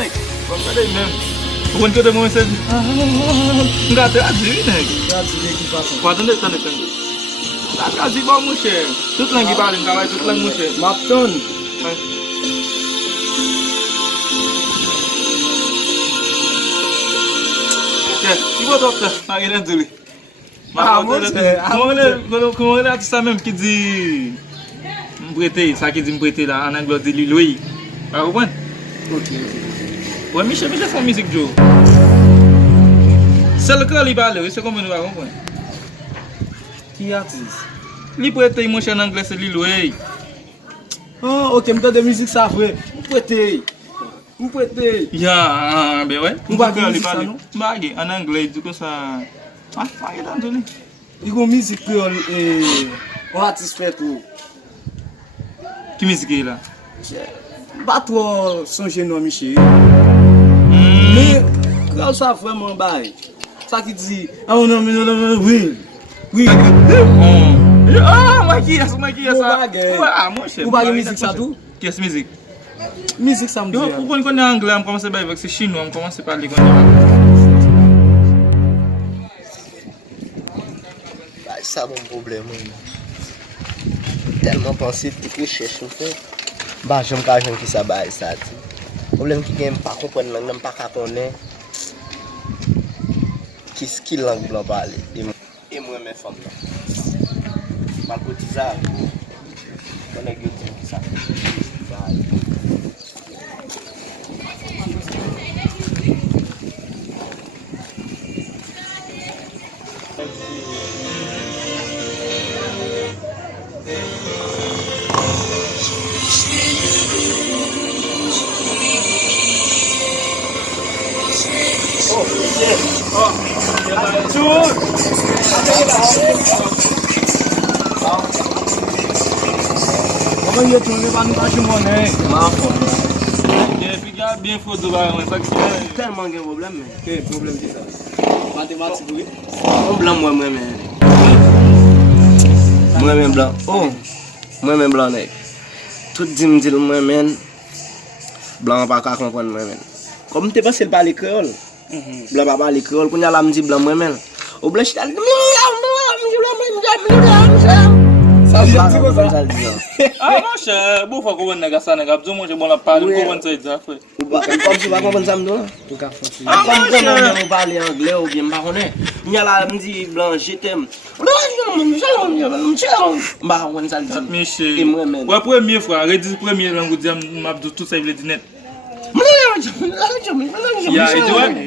nek. Kon pale men. Kon kote mwen se mga traduit nek. Traduit ki fason. Kwa tande. La traduit bon mwen chè. Tout lang ki pale mkaway, tout lang mwen chè. Mapton. Ki vo doktor, a gen an duli. Kouman le artista menm ki di mprete, sa ki di mprete la, an anglo di li loyi. A kompwen? Ok. Wè Michel fon mizik jo. Sel kè li pale, se kompwen nou a kompwen? Ki artist? Li prete mwen chen angle se li loyi. Oh, ok, mta de mizik sa vwe. Mprete. Ya, be wè. Mbage mizik sa nou? Mbage, an angle, di kon sa... Ah, mbage dan duli. Igon mizik kreol o artist fet ou. Ki mizik e la? Batwa sonje nou Michel. Me, kreol sa vweman bay. Sa ki di, oui. Ah, mwen ki yas. Ou bagay mizik sa tou? Kes mizik? Mizik sa mdi. Ou kon angle, am komanse bay vek se chino, am komanse pali kon angle. Sa bon problem moun. Telman pansif ki chèche ou fè. Ba jom ka jom ki sa bay sa ti. Problem ki gen pa kompren lang nan pa ka konen. Ki skill lang blan pale. E mwen men fam nan. Pa kotiza. Konen gyo ti ki sa. Mwen yo tourne pa nou kache mounen. Pi ga bien foto ba yon, sa ki se... Telman gen problem men. Ke problem di sa? Matematik ou? On blan mwen men. Mwen men blan. Oh, mwen men blan nek. Tout di mdil mwen men. Blan pa ka kompon mwen men. Kom te pasil pali kreol. Blan pa pali kreol. Koun ya la mdi blan mwen men. Ou blan chital. Sa jeti ko sa? Ah, mwen chè, bou fwa kou wen nega sa nega. Bzou mwen chè bon la pali, kou wen sa idza fwe. Kom si bako bon samdo la? Ou ka foti. Kom konon mwen pali angle ou bien bakone. Nya la mdi blan jetem. Mba wen sal di. Mwen chè, E mwen men. wè premye fwa, rediz premye langou di mabdou tout sa vle di net. Ya,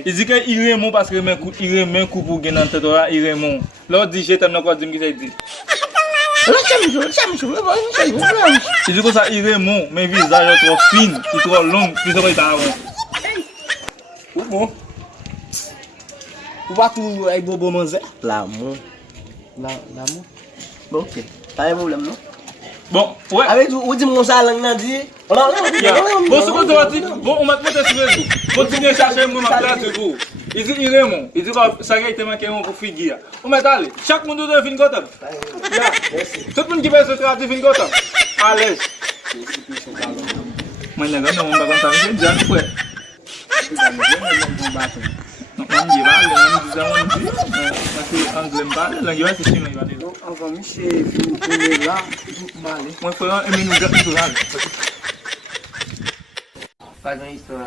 e di ke iremon paske iremen kou pou gen nan tèt ora iremon. Lò di jetem nan kwa di mki sa di. E di kon sa iremon, men vizaj yo tro fin, yi tro long, pi se ko yi ta avon. Ou bon? Ou batou ek bobo manze? La moun. La mou? Bon, ok. Ta yon problem non? Bon, wè. Avec ou di moun sa lang nan di? Ya, bon se kon te wati, bon, ou mat mwen te sou. Bon ti ne chache mwen mat la te kou. I di iremon, i di kon sa gay te manke yon pou figi ya. Ou met ale, chak moun do fin gotem. Ya, tout moun ki ve se trati fin gotem. Alej. Mwen nega nan mwen bagan ta vise, jan fwe. Mwen di vale, mwen di zan mwen di. Mwen se anglem bale, lang yon se chine yon vale. Anvan Michel, fin kone la, bale. Mwen fwe an eme nou gati sou hal. Faz uma história.